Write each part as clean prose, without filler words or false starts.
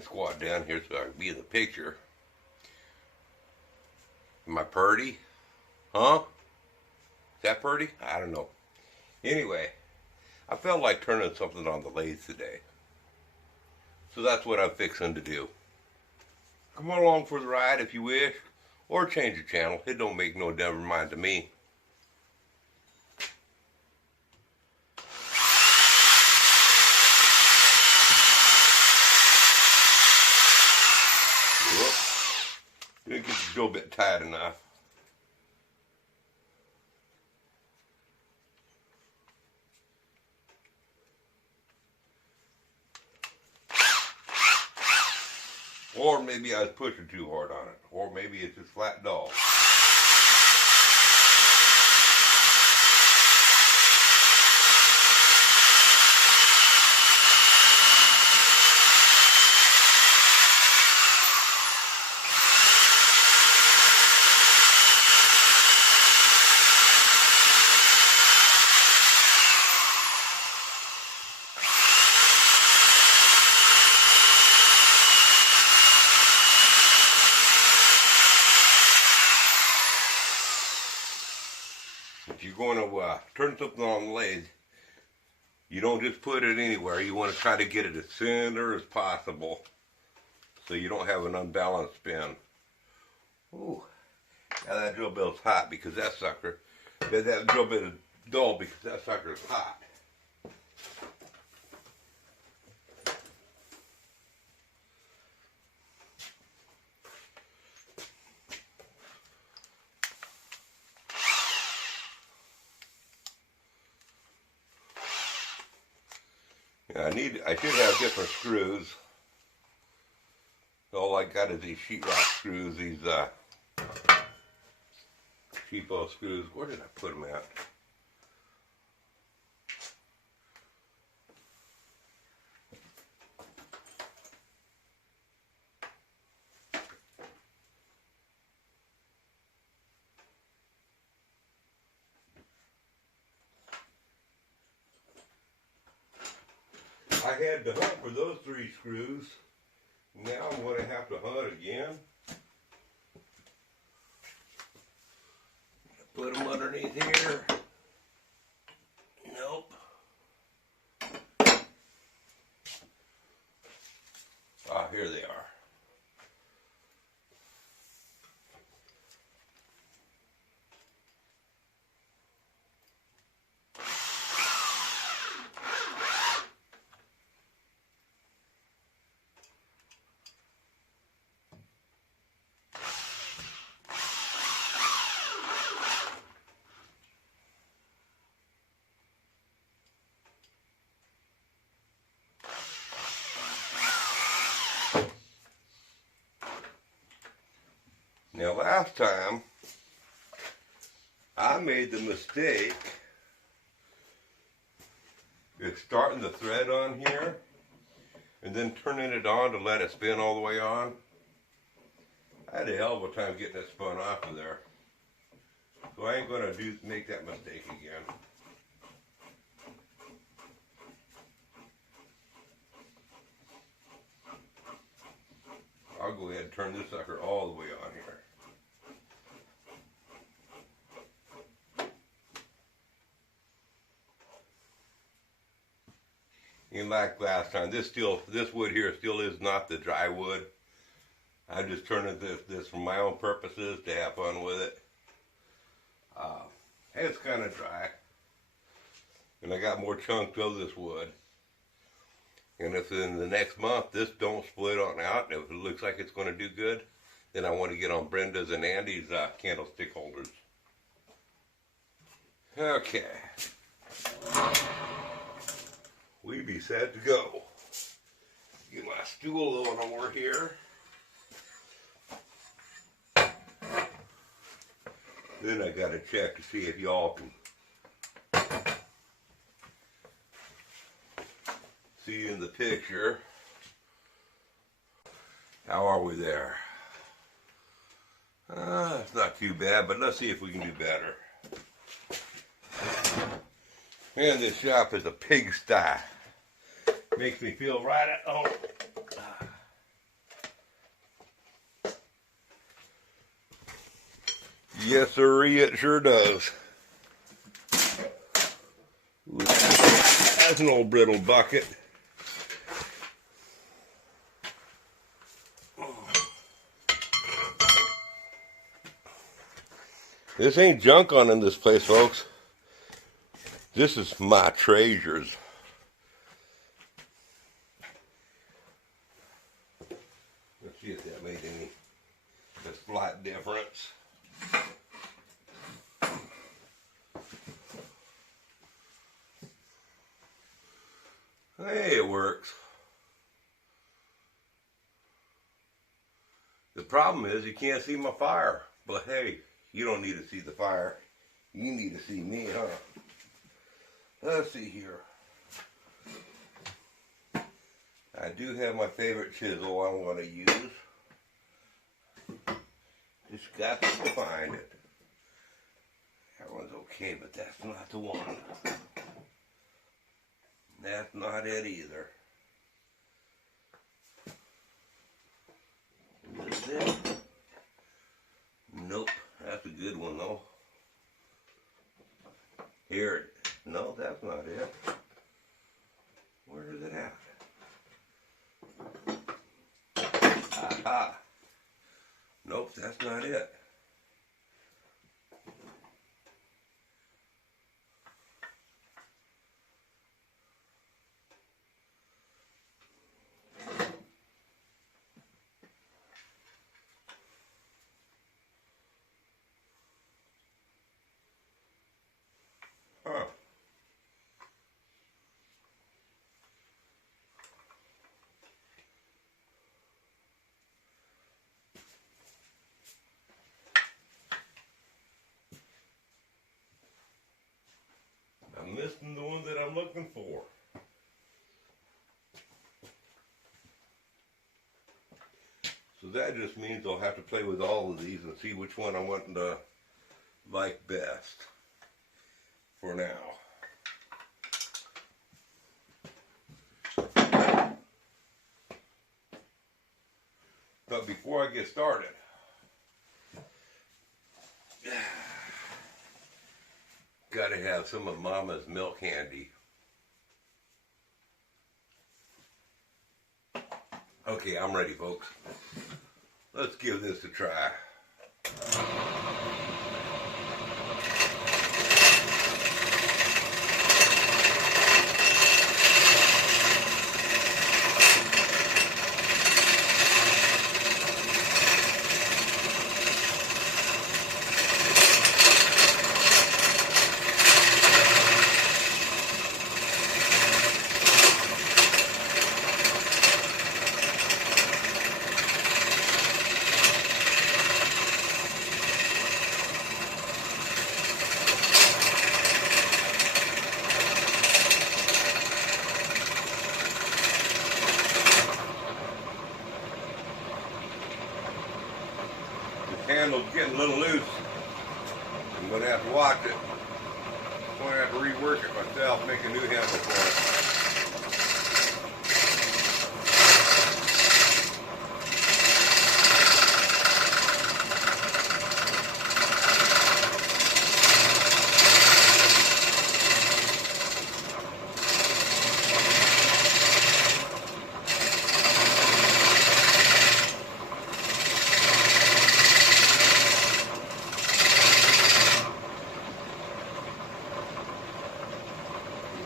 I squat down here so I can be in the picture. Am I purty? Huh? Is that purty? I don't know. Anyway, I felt like turning something on the lathe today. So that's what I'm fixing to do. Come along for the ride if you wish, or change the channel. It don't make no damn mind to me. Didn't get the drill bit tight enough. Or maybe I was pushing too hard on it. Or maybe it's just flat dull. If you're going to turn something on the lathe, you don't just put it anywhere. You want to try to get it as center as possible so you don't have an unbalanced spin. Ooh, now that drill bit's hot because that sucker, that drill bit is dull because that sucker is hot. Yeah, I should have different screws. All I got is these sheetrock screws, these cheapo screws. Where did I put them at? I had to hunt for those 3 screws. Now I'm going to have to hunt again. Put them underneath here. Nope. Ah, here they are. Now last time, I made the mistake of starting the thread on here and then turning it on to let it spin all the way on. I had a hell of a time getting it spun off of there. So I ain't going to make that mistake again. I'll go ahead and turn this sucker all the way on here. And like last time, this wood here still is not the dry wood. I'm just turning this for my own purposes to have fun with it. It's kind of dry, and I got more chunks of this wood. And if in the next month this don't split on out, and if it looks like it's going to do good, then I want to get on Brenda's and Andy's candlestick holders. Okay. We be set to go. Get my stool on over here. Then I gotta check to see if y'all can see in the picture. How are we there? It's not too bad, but let's see if we can do better. And this shop is a pigsty. Makes me feel right at home. Yes, sirree, it sure does. Ooh, that's an old brittle bucket. This ain't junk on in this place, folks. This is my treasures. Let's see if that made any slight difference. Hey, it works. The problem is you can't see my fire. But hey, you don't need to see the fire. You need to see me, huh? Let's see here. I do have my favorite chisel I'm going to use. Just got to find it. That one's okay, but that's not the one. That's not it either. Is this it? Nope, that's a good one though. Here, no, that's not it. Where is it at? Aha. Nope, that's not it. Huh. I'm missing the one that I'm looking for. So that just means I'll have to play with all of these and see which one I want to like best for now. But before I get started, gotta have some of Mama's milk handy. Okay, I'm ready, folks. Let's give this a try. Handle's getting a little loose. I'm going to have to watch it. I'm going to have to rework it myself, make a new handle for it.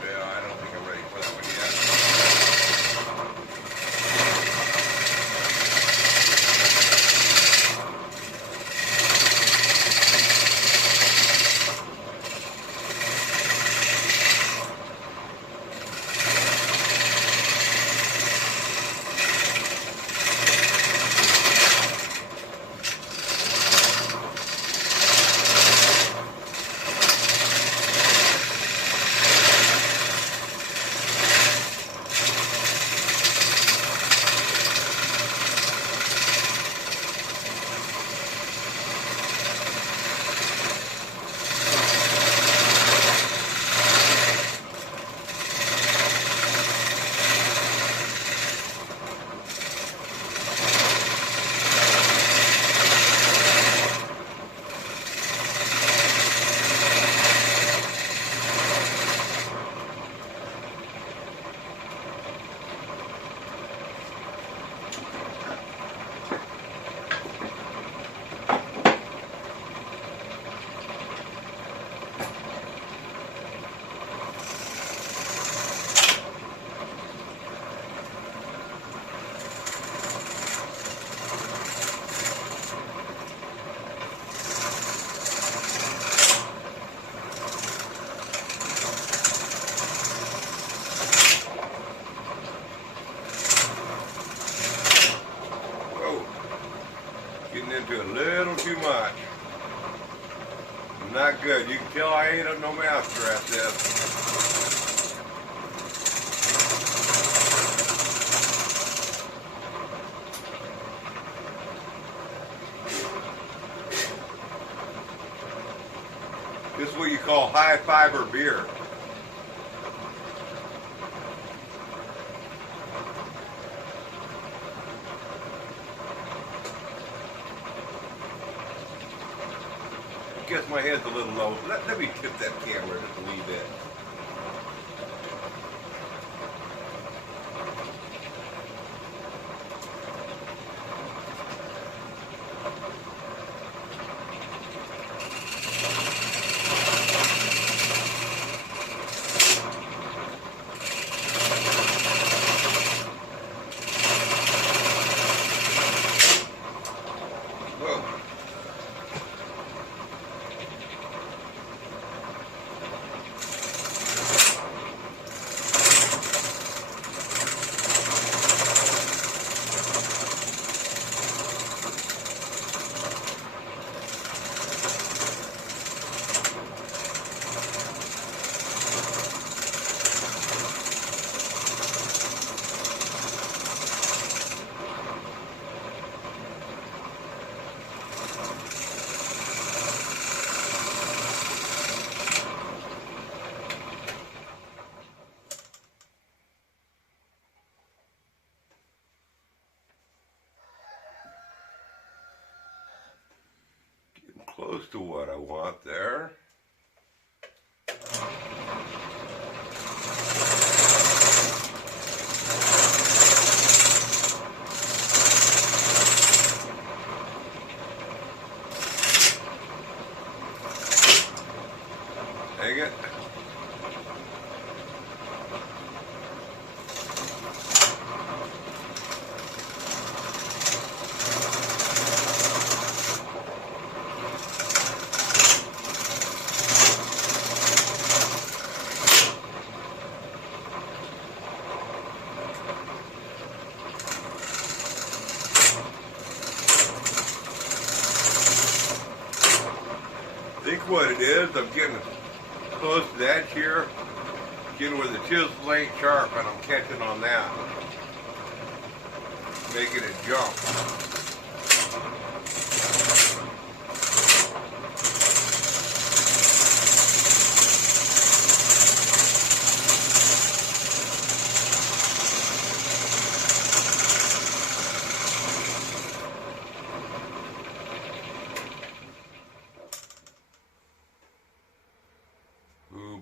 Yeah, I don't think I'm ready getting to a little too much. Not good. You can tell I ain't no master at this. This is what you call high fiber beer. I guess my head's a little low. Let me tip that camera just a wee bit. Close to what I want there. Dang it. I think what it is, I'm getting close to the edge here, getting where the chisel ain't sharp, and I'm catching on that, making it jump.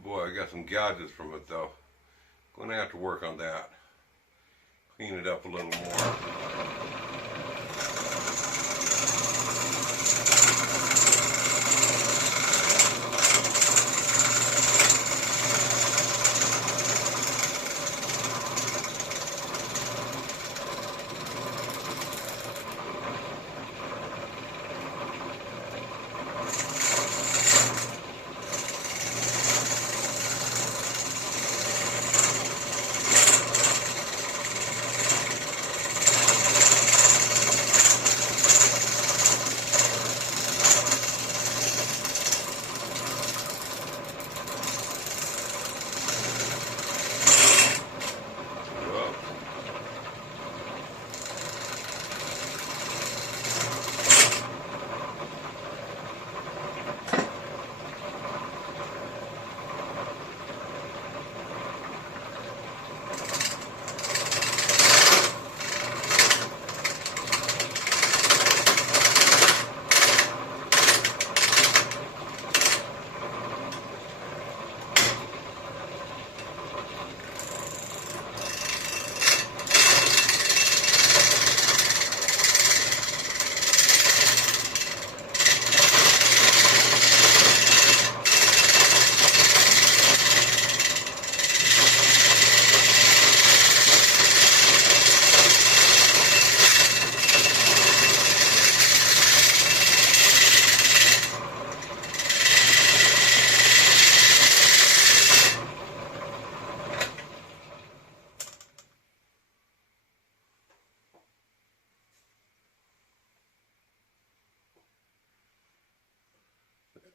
Boy, I got some gouges from it though. Gonna have to work on that. Clean it up a little more.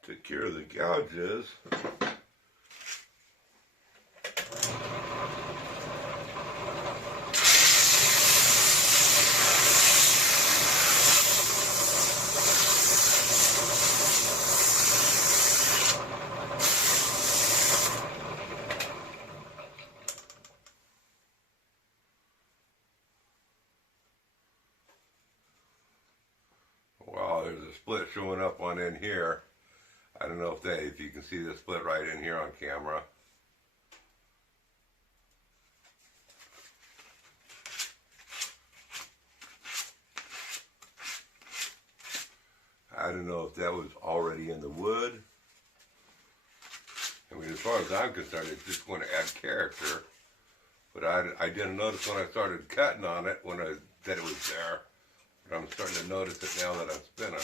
Take care of the gouges. Wow, there's a split showing up on in here. I don't know if you can see the split right in here on camera. I don't know if that was already in the wood. I mean, as far as I'm concerned, it's just going to add character. But I didn't notice when I started cutting on it that it was there. But I'm starting to notice it now that I'm spinning.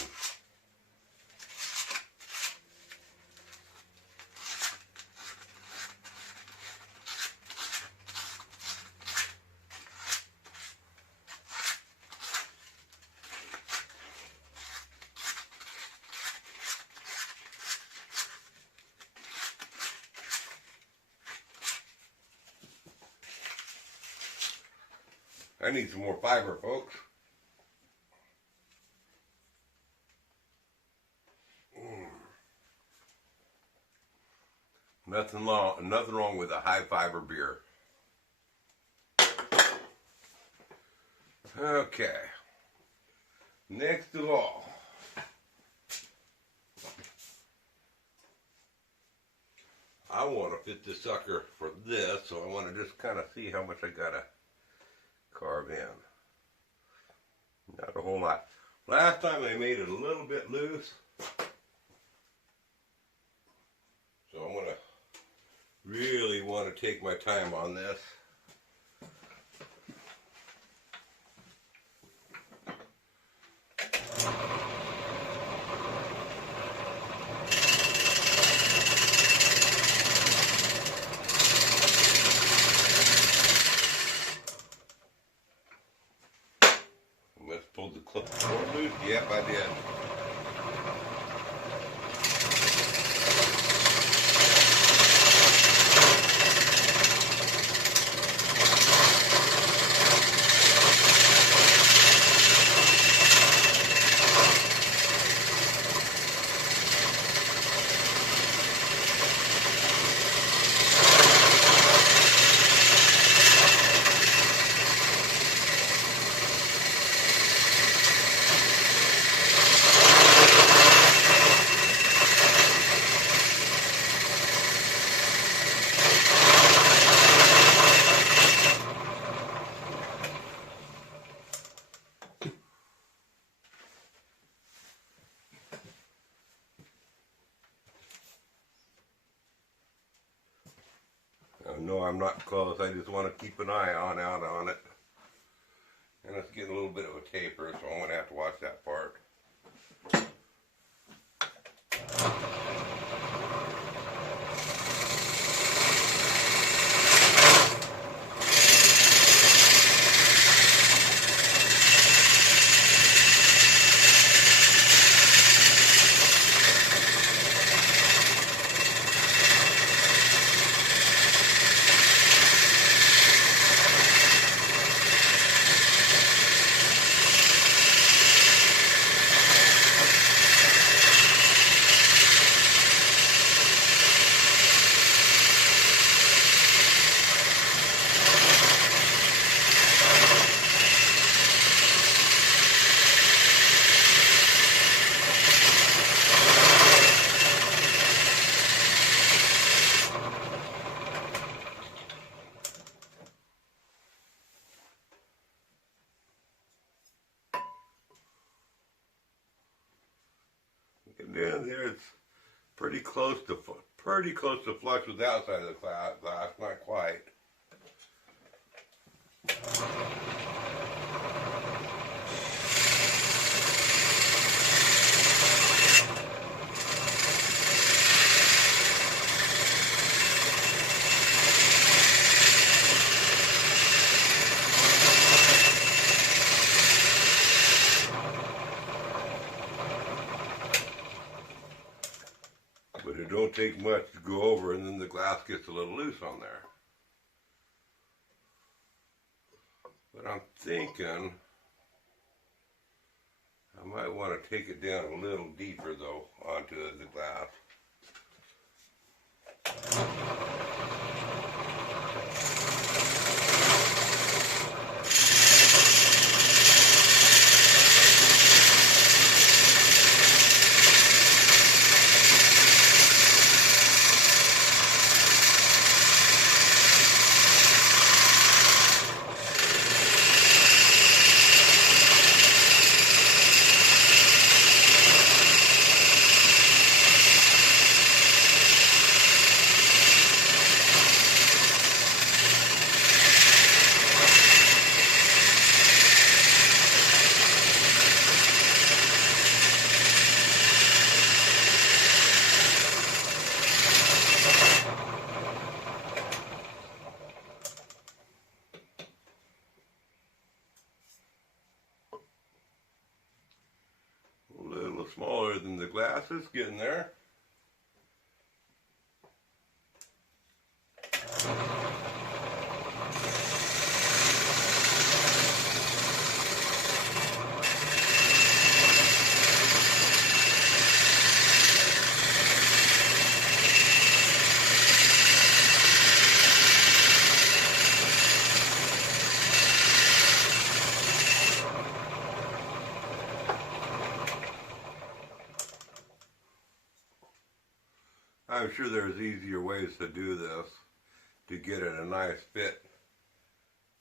I need some more fiber, folks. Nothing wrong with a high fiber beer. Okay. Next of all, I want to fit this sucker for this, so I want to just kind of see how much I gotta carve in. Not a whole lot. Last time I made it a little bit loose, so I'm gonna really want to take my time on this. Let's pull the clip loose. Yep, I did. No, I'm not close. I just want to keep an eye out on it. And it's getting a little bit of a taper, so I'm going to have to watch that part. And then there it's pretty close to flush with the outside of the glass, not quite. take much to go over, and then the glass gets a little loose on there. But I'm thinking I might want to take it down a little deeper though onto the glass. Smaller than the glasses, getting there. I'm sure there's easier ways to do this to get it a nice fit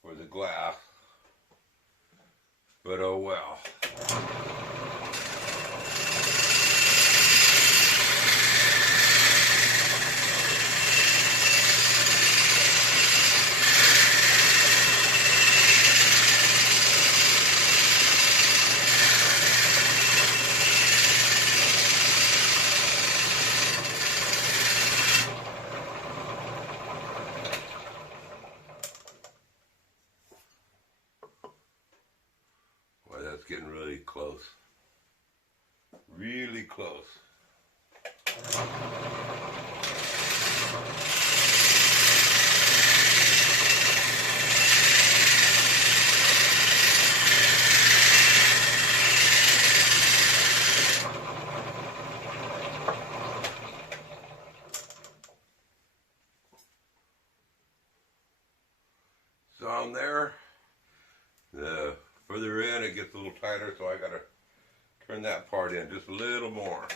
for the glass, but oh well. That's getting really close. Really close. So I'm there. The further in it gets a little tighter, so I gotta turn that part in just a little more.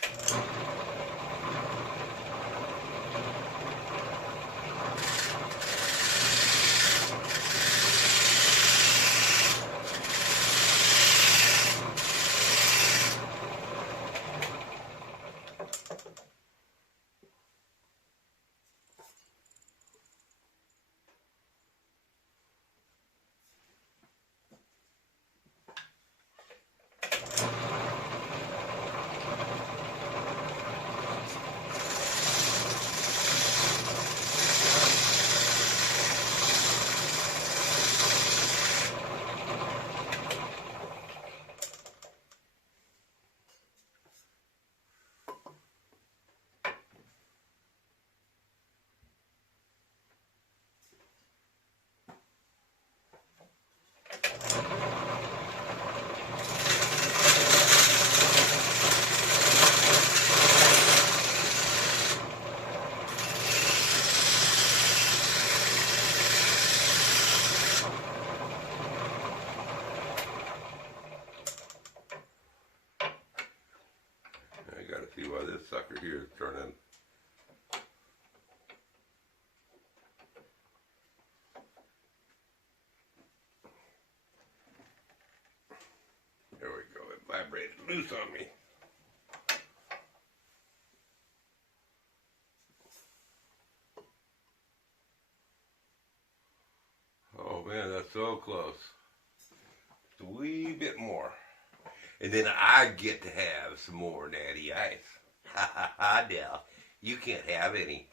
See why this sucker here is turning. There we go, it vibrated loose on me. Oh man, that's so close. Just a wee bit more. And then I get to have some more Naty Ice. Ha ha ha, Dell. You can't have any.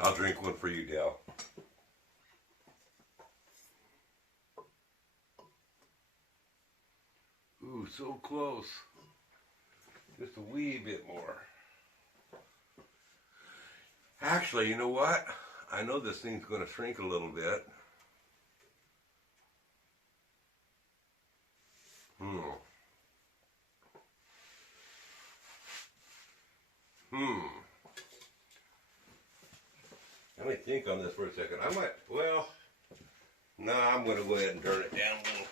I'll drink one for you, Dale. Ooh, so close. Just a wee bit more. Actually, you know what? I know this thing's going to shrink a little bit. Let me think on this for a second. I might, well, no, I'm going to go ahead and turn it down a little.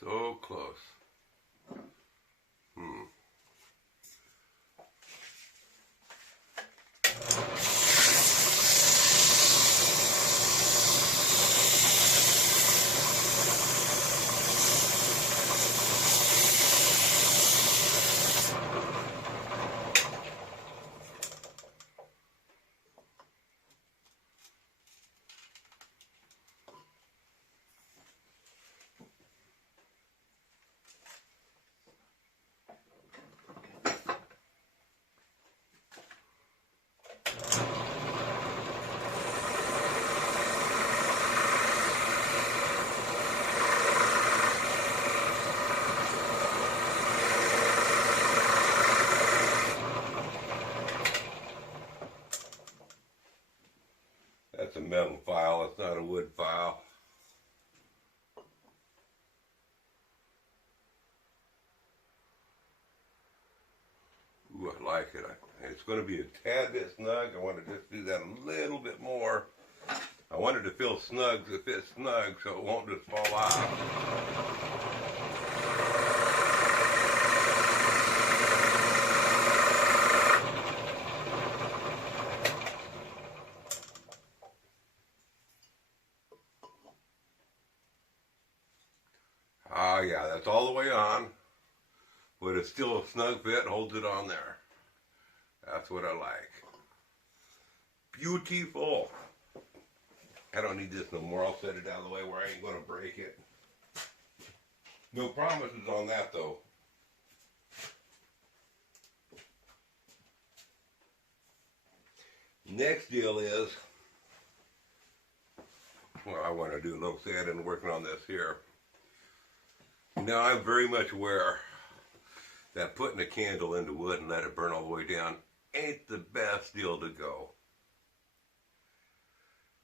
So close. That's a metal file, it's not a wood file. Ooh, I like it. It's going to be a tad bit snug. I want to just do that a little bit more. I want it to feel snug to fit snug so it won't just fall out. Oh yeah, that's all the way on. But it's still a snug fit, holds it on there. That's what I like. Beautiful. I don't need this no more. I'll set it out of the way where I ain't going to break it. No promises on that though. Next deal is, well, I want to do a little sanding and working on this here. Now I'm very much aware that putting a candle into wood and let it burn all the way down ain't the best deal to go.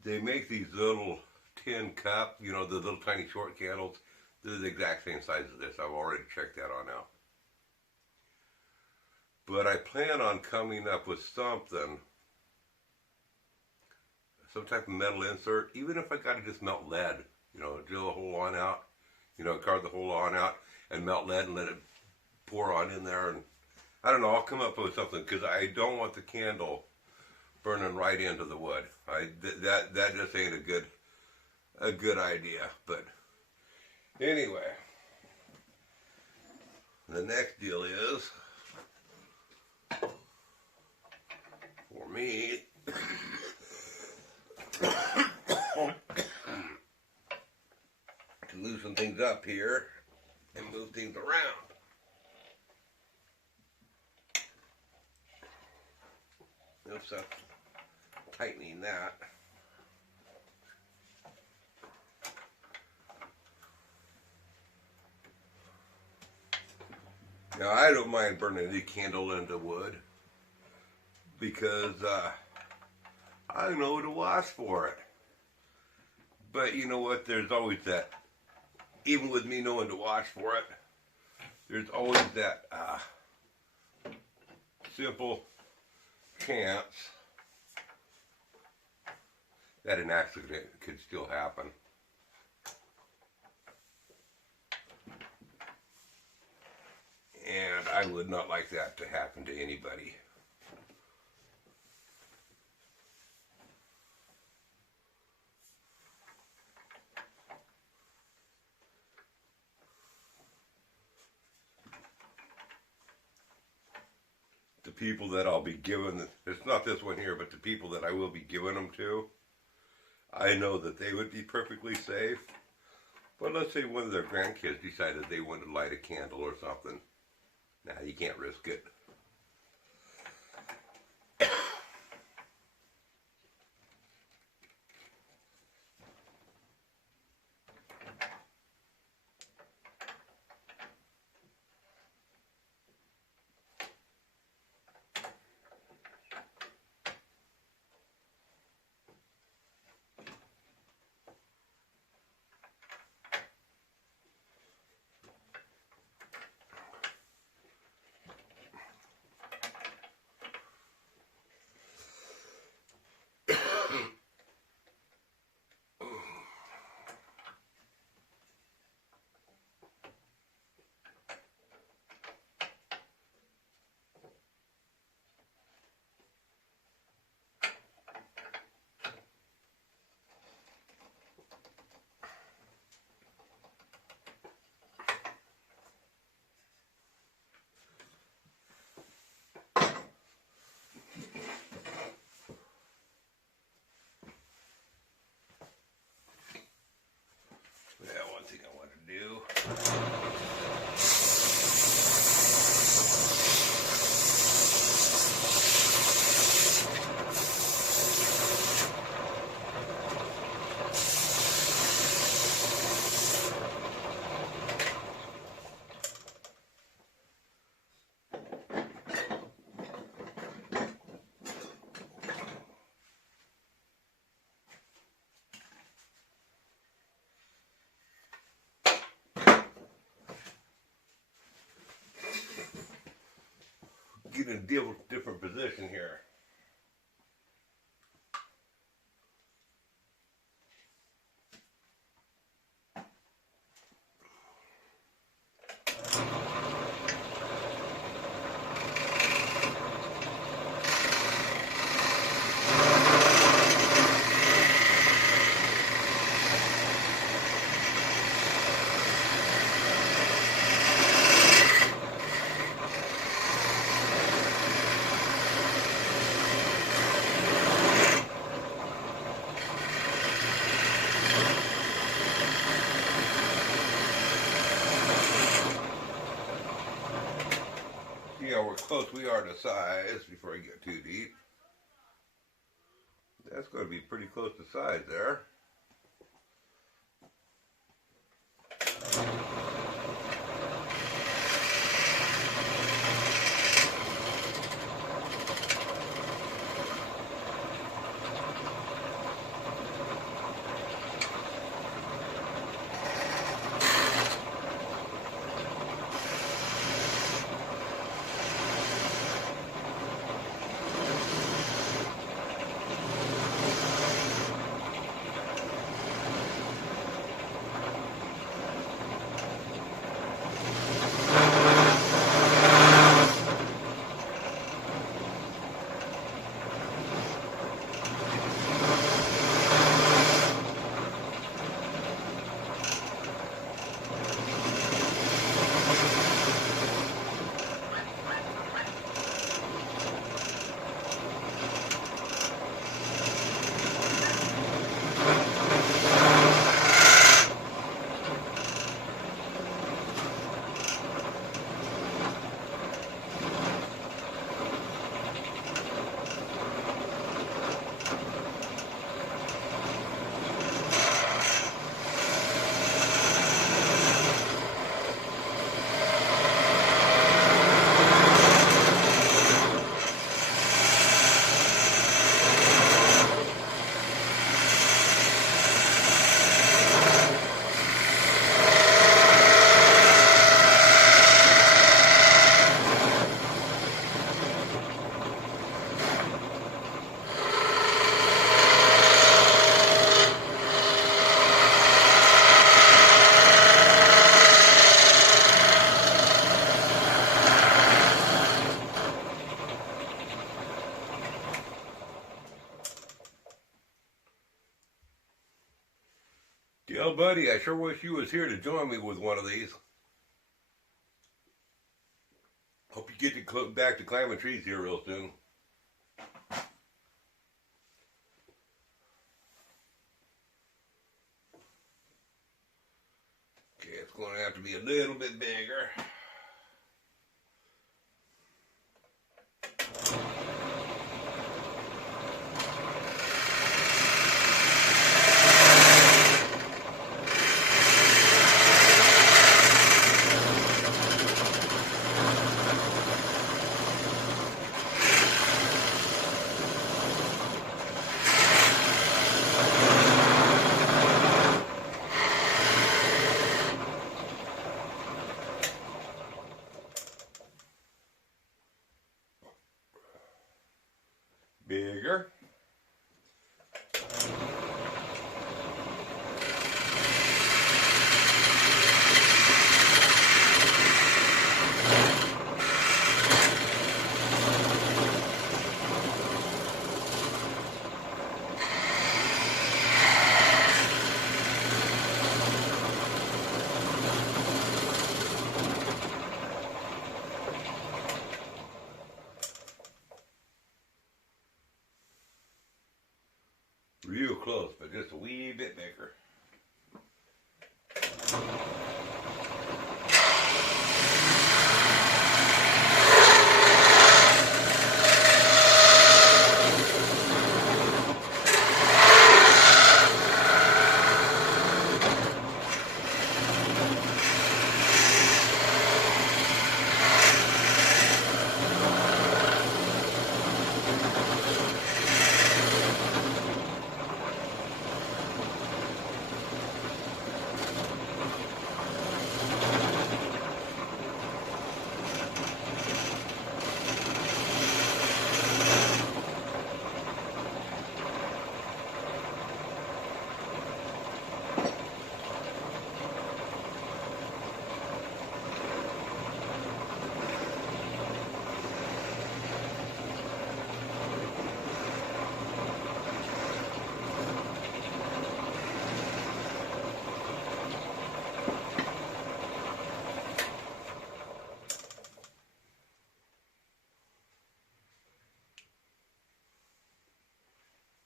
They make these little tin cup, you know, the little tiny short candles. They're the exact same size as this. I've already checked that on out. But I plan on coming up with something, some type of metal insert, even if I got to just melt lead, you know, drill a hole on out, you know, carve the hole on out and melt lead and let it pour on in there. And I don't know, I'll come up with something because I don't want the candle burning right into the wood. That just ain't a good idea. But anyway, the next deal is for me to loosen things up here and move things around. Oops, I'm tightening that. Now I don't mind burning the candle into wood because I know to watch for it. But you know what, there's always that, even with me knowing to watch for it, there's always that simple chance that an accident could still happen. And I would not like that to happen to anybody. people that I'll be giving, it's not this one here, but the people that I will be giving them to, I know that they would be perfectly safe. But let's say one of their grandkids decided they wanted to light a candle or something. Nah, you can't risk it. Yeah, one thing I want to do. Get in a different position here. See how close we are to size before I get too deep. That's going to be pretty close to size there. Well, buddy, I sure wish you was here to join me with one of these. Hope you get to back to climbing trees here real soon. Okay, it's going to have to be a little bit bigger. Bigger. Real close, but just a wee bit bigger.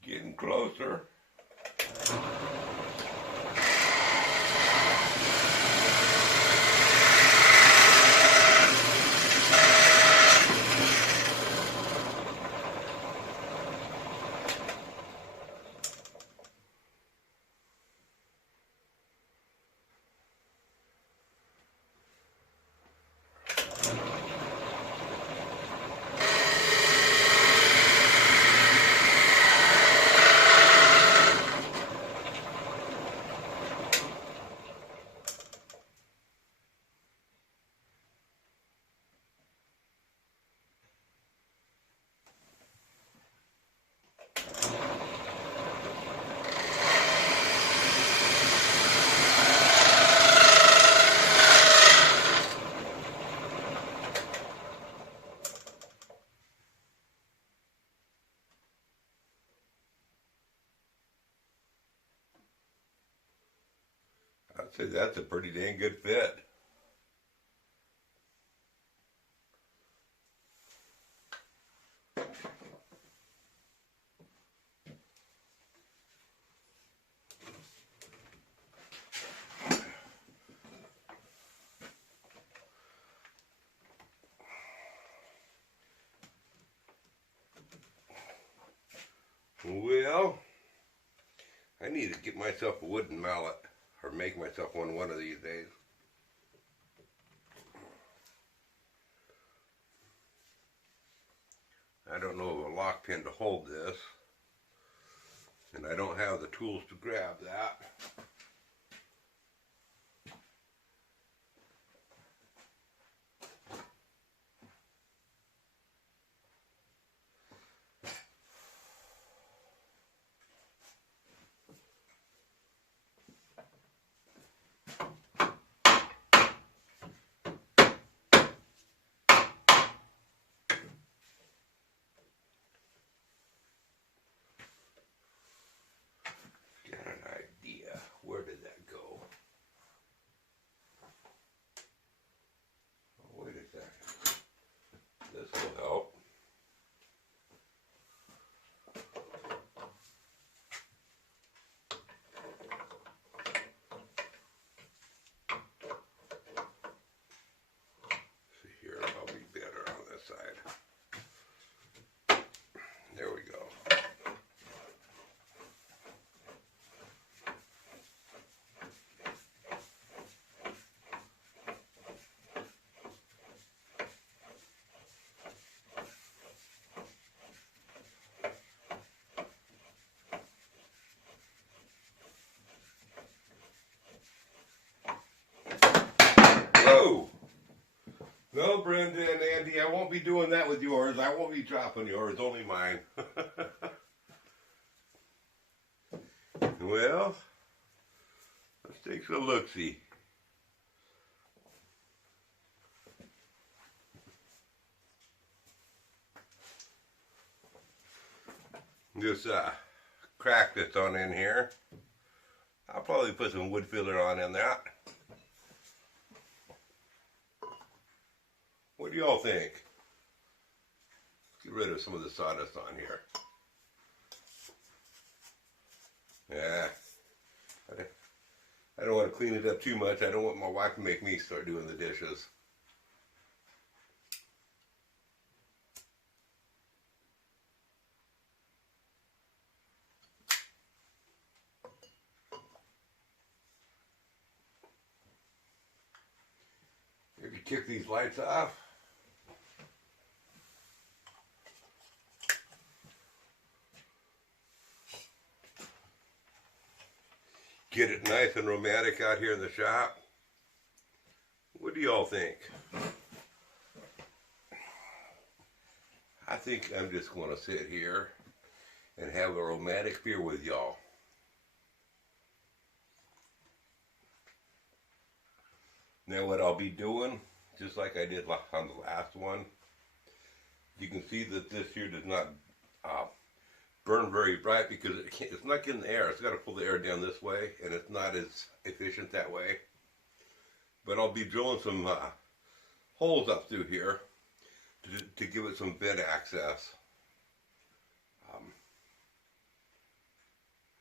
Getting closer. I'd say that's a pretty dang good fit. Well, I need to get myself a wooden mallet, or make myself one of these days. I don't know of a lock pin to hold this, and I don't have the tools to grab that. No! No, Brenda and Andy, I won't be doing that with yours. I won't be dropping yours, only mine. Well, let's take a look-see. Just crack that's on in here. I'll probably put some wood filler on in there. What do y'all think? Get rid of some of the sawdust on here. Yeah. I don't want to clean it up too much. I don't want my wife to make me start doing the dishes. Maybe kick these lights off. Get it nice and romantic out here in the shop. What do y'all think? I think I'm just going to sit here and have a romantic beer with y'all. Now what I'll be doing, just like I did on the last one, you can see that this here does not burn very bright because it's not getting the air. It's got to pull the air down this way, and it's not as efficient that way. But I'll be drilling some holes up through here to give it some vent access.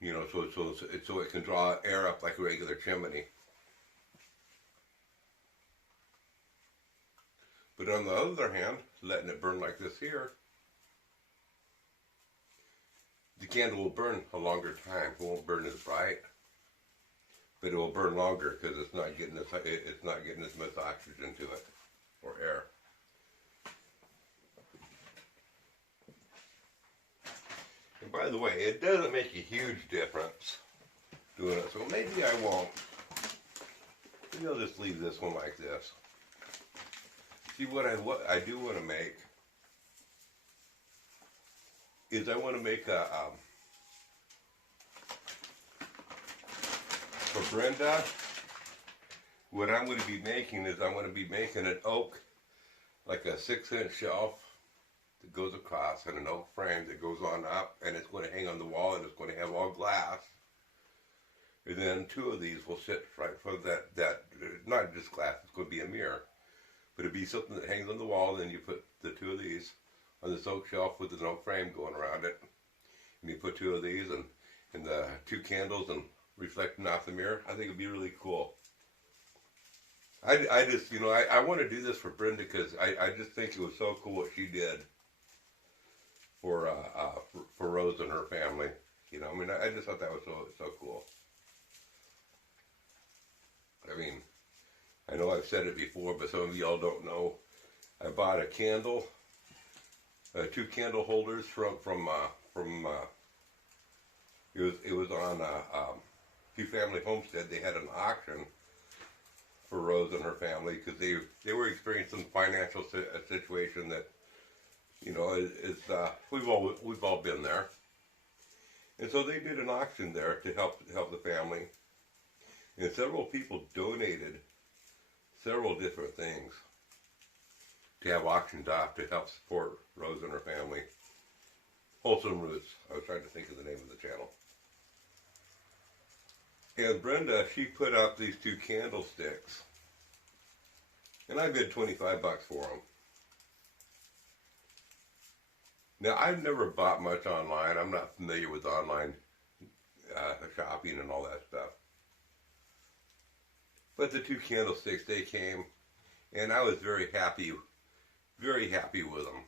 You know, so it can draw air up like a regular chimney. But on the other hand, letting it burn like this here, the candle will burn a longer time. It won't burn as bright, but it will burn longer because it's not getting as much oxygen to it or air. And by the way, it doesn't make a huge difference doing it, so maybe I won't. Maybe I'll just leave this one like this. See, what I do want to make is I want to make for Brenda, what I'm going to be making is I'm going to be making an oak, like a 6-inch shelf that goes across and an oak frame that goes on up, and it's going to hang on the wall, and it's going to have all glass. And then 2 of these will sit right for that not just glass, it's going to be a mirror. But it'd be something that hangs on the wall, and then you put the 2 of these on this oak shelf with an oak frame going around it. And you put 2 of these and the 2 candles and reflecting off the mirror. I think it'd be really cool. I just, you know, I want to do this for Brenda because I just think it was so cool what she did for Rose and her family. You know, I mean, I just thought that was so cool. I mean, I know I've said it before, but some of y'all don't know. I bought a candle, 2 candle holders from it was on Few Family Homestead. They had an auction for Rose and her family because they were experiencing some financial situation that, you know, is we've all been there. And so they did an auction there to help the family, and several people donated several different things to have auctioned off to help support Rose and her family. Wholesome Roots. I was trying to think of the name of the channel. And Brenda, she put out these 2 candlesticks, and I bid $25 for them. Now, I've never bought much online. I'm not familiar with online shopping and all that stuff. But the 2 candlesticks, they came, and I was very happy with them.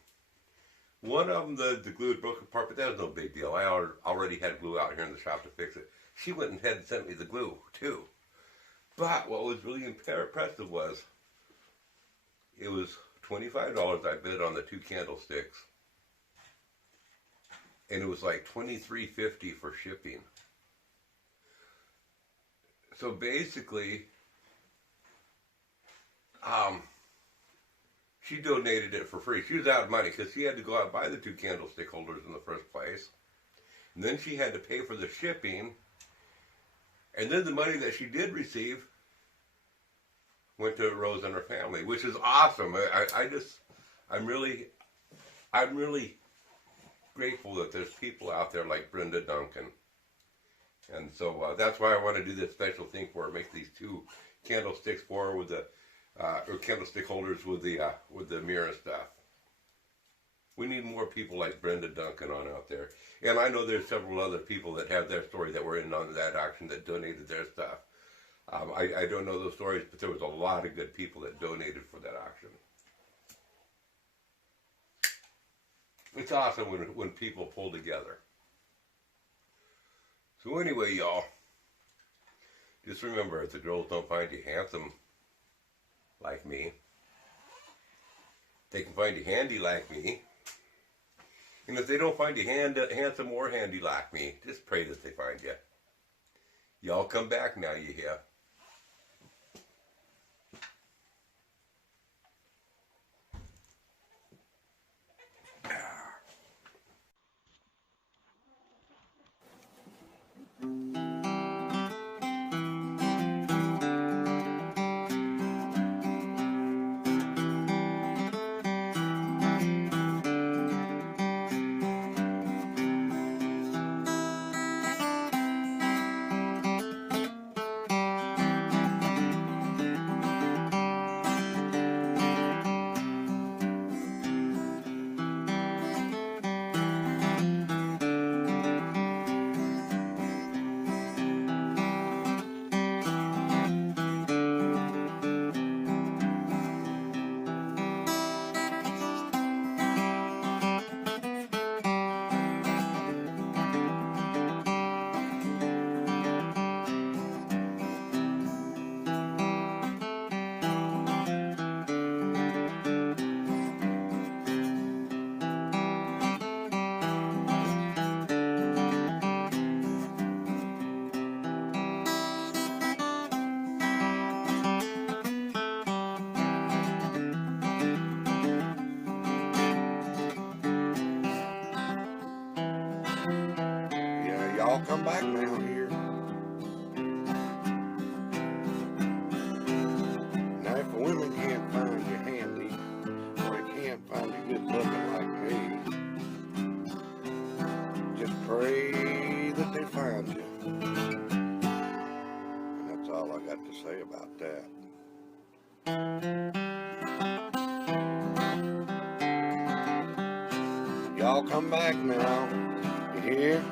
One of them, the glue had broken apart, but that was no big deal. I already had glue out here in the shop to fix it. She went ahead and sent me the glue, too. But what was really impressive was, it was $25 I bid on the 2 candlesticks. And it was like $23.50 for shipping. So basically, she donated it for free. She was out of money because she had to go out and buy the 2 candlestick holders in the first place. And then she had to pay for the shipping. And then the money that she did receive went to Rose and her family, which is awesome. I'm really grateful that there's people out there like Brenda Duncan. And so that's why I want to do this special thing for her. Make these 2 candlesticks for her with the or candlestick holders with the mirror and stuff. We need more people like Brenda Duncan on out there. And I know there's several other people that have their story that were in on that auction that donated their stuff. I don't know those stories, but there was a lot of good people that donated for that auction. It's awesome when people pull together. So anyway, y'all, just remember, if the girls don't find you handsome like me, they can find you handy like me. And if they don't find you handsome or handy like me, just pray that they find you. Y'all come back now, you hear? Y'all come back now here. Now if a woman can't find you handy, or they can't find you good looking like me, just pray that they find you. And that's all I got to say about that. Y'all come back now. You hear?